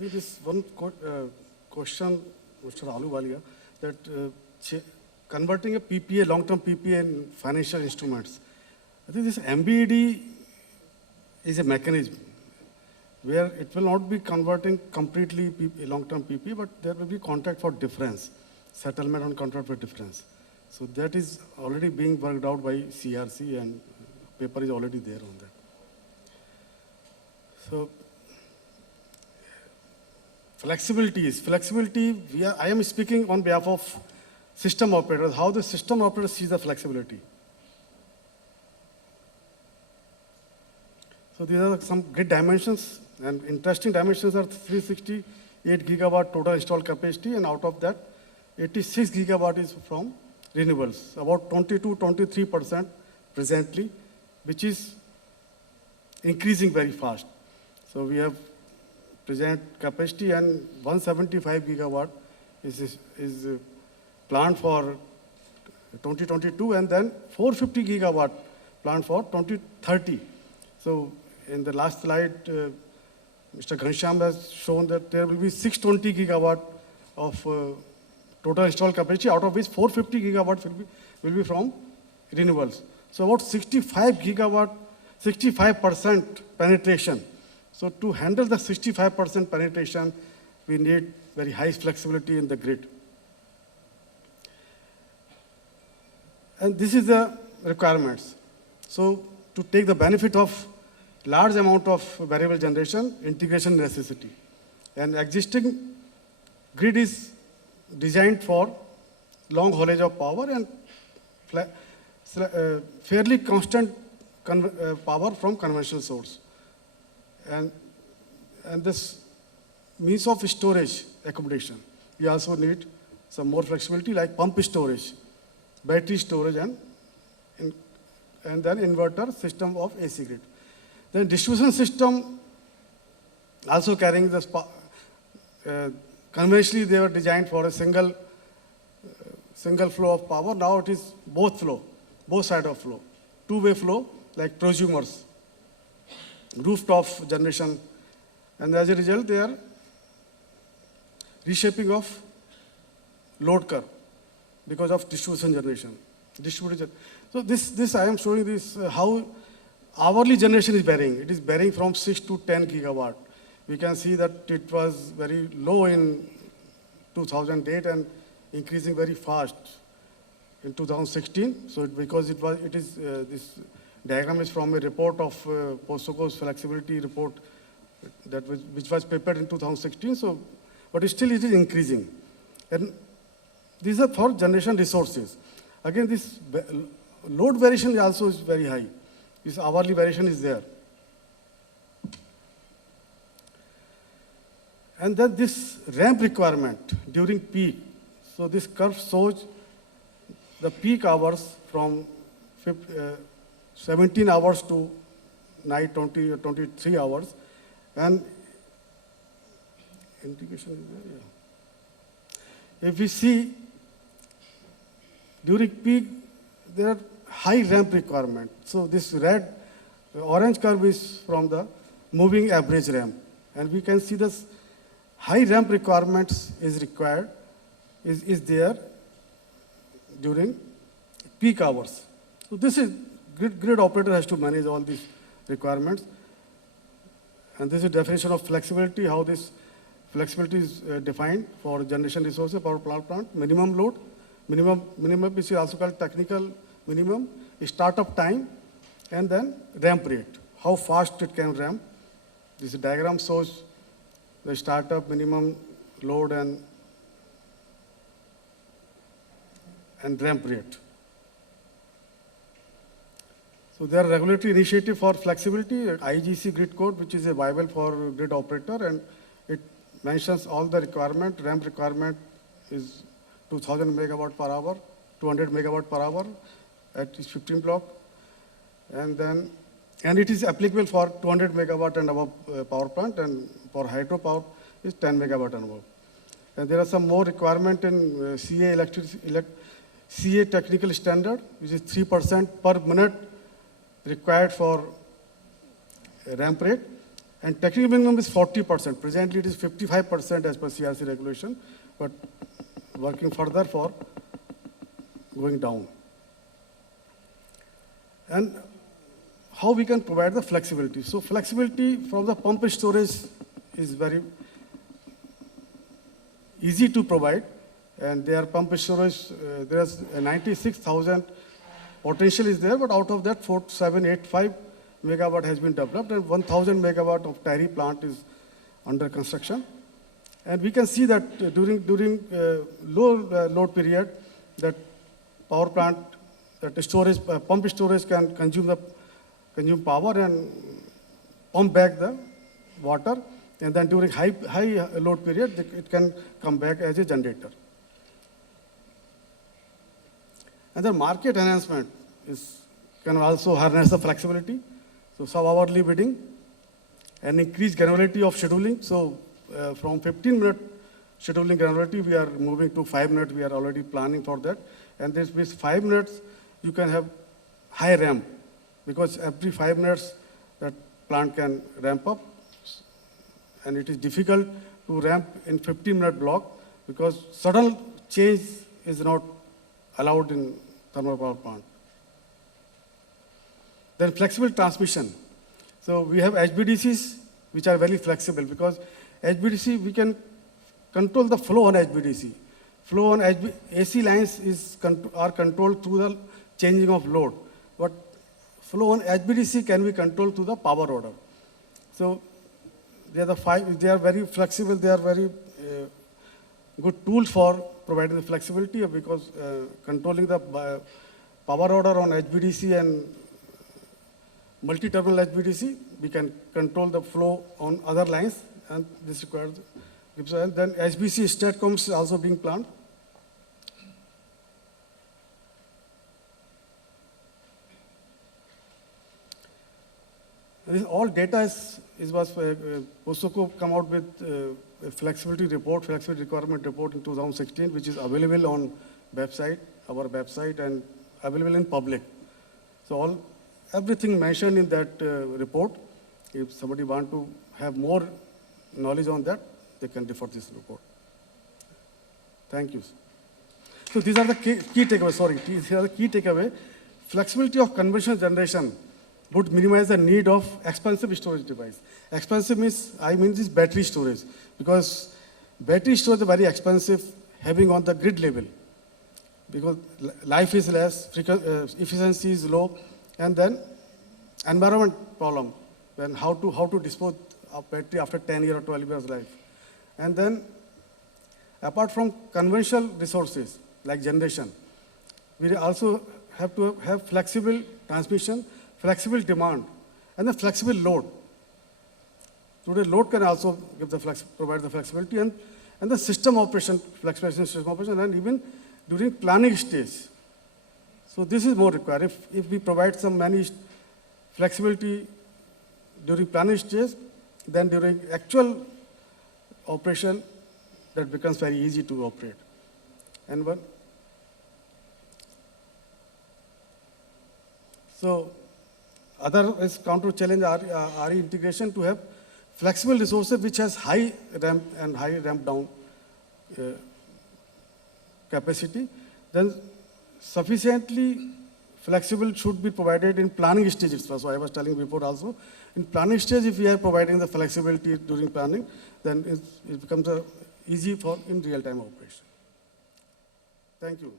think this one question, Mr. Ahluwalia, that converting a PPA, long-term PPA in financial instruments. I think this MBED is a mechanism where it will not be converting completely long-term PPA, but there will be contract for difference, settlement on contract for difference. So that is already being worked out by CRC, and paper is already there on that. So flexibility, I am speaking on behalf of system operators, how the system operator sees the flexibility. So these are some great dimensions, and interesting dimensions are 368 gigawatt total installed capacity, and out of that, 86 gigawatt is from renewables, about 22-23% presently, which is increasing very fast. So we have present capacity, and 175 gigawatt is planned for 2022, and then 450 gigawatt planned for 2030. So in the last slide, Mr. Ghanshyam has shown that there will be 620 gigawatt of total installed capacity, out of which 450 gigawatts will be from renewables. So about 65% penetration. So to handle the 65% penetration, we need very high flexibility in the grid. And this is the requirements. So to take the benefit of large amount of variable generation, integration necessity. And existing grid is designed for long haulage of power and fairly constant power from conventional source. And this means of storage accommodation. We also need some more flexibility like pump storage, battery storage, and then inverter system of AC grid. Then distribution system also carrying this, conventionally they were designed for a single flow of power. Now it is both side of flow, two-way flow like prosumers, rooftop generation, and as a result they are reshaping of load curve because of distribution generation. So this I am showing this how hourly generation is varying. It is varying from 6 to 10 gigawatt. We can see that it was very low in 2008 and increasing very fast in 2016. So this diagram is from a report of POSOCO's flexibility report which was prepared in 2016. So, but still it is increasing. And these are for generation resources. Again, this load variation also is very high. This hourly variation is there. And then this ramp requirement during peak. So this curve shows the peak hours from 17 hours to night 20 or 23 hours. And indication is there, yeah. If we see during peak, there are high ramp requirement. So this orange curve is from the moving average ramp. And we can see this high ramp requirements is there during peak hours. So this is, grid operator has to manage all these requirements. And this is definition of flexibility, how this flexibility is defined for generation resources, power plant, minimum load, minimum which is also called technical minimum, startup time, and then ramp rate, how fast it can ramp. This diagram shows the startup, minimum load, and ramp rate. So there are regulatory initiative for flexibility, IGC grid code, which is a Bible for grid operator, and it mentions all the requirement. Ramp requirement is 2000 megawatt per hour, 200 megawatt per hour at 15 block. And it is applicable for 200 megawatt and above power plant, and for hydropower is 10 megawatt and above. And there are some more requirement in CA technical standard, which is 3% per minute required for ramp rate. And technical minimum is 40%. Presently, it is 55% as per CRC regulation, but working further for going down. And how we can provide the flexibility. So flexibility from the pump storage is very easy to provide. And their pump storage, there's 96,000 potential is there, but out of that 4785 megawatt has been developed and 1,000 megawatt of Tyre plant is under construction. And we can see that during low load period, that power plant, that storage, pump storage can consume power and pump back the water. And then during high load period, it can come back as a generator. And the market enhancement can also harness the flexibility. So sub-hourly bidding and increased granularity of scheduling. So from 15-minute scheduling granularity, we are moving to 5 minutes. We are already planning for that. And this with 5 minutes, you can have high ramp because every 5 minutes that plant can ramp up. And it is difficult to ramp in 15-minute block because sudden change is not allowed in thermal power plant. Then flexible transmission. So we have HVDCs which are very flexible because HVDC, we can control the flow on HVDC. Flow on AC lines are controlled through the changing of load. But flow on HVDC can be controlled through the power order. So they are very flexible, they are very good tools for providing the flexibility because controlling the power order on HVDC and multi-terminal HVDC, we can control the flow on other lines and this requires, and then HVC STATCOMs is also being planned. This all data was POSOCO come out with a flexibility report, flexibility requirement report in 2016, which is available on website, our website, and available in public. So everything mentioned in that report, if somebody want to have more knowledge on that, they can refer this report. Thank you. So these are the key takeaways, these are the key takeaway. Flexibility of conventional generation would minimize the need of expensive storage device. Expensive means, I mean this battery storage, because battery storage is very expensive having on the grid level, because life is less, efficiency is low, and then environment problem, then how to dispose of battery after 10 years or 12 years life. And then apart from conventional resources like generation, we also have to have flexible transmission, flexible demand, and the flexible load. Today, load can also provide the flexibility and the system operation, flexibility system operation, and even during planning stage. So this is more required. If we provide some flexibility during planning stage, then during actual operation, that becomes very easy to operate. And so other is counter challenge RE integration to have flexible resources which has high ramp and high ramp down capacity. Then sufficiently flexible should be provided in planning stages. So I was telling before also, in planning stage, if we are providing the flexibility during planning, then it becomes easy in real-time operation. Thank you.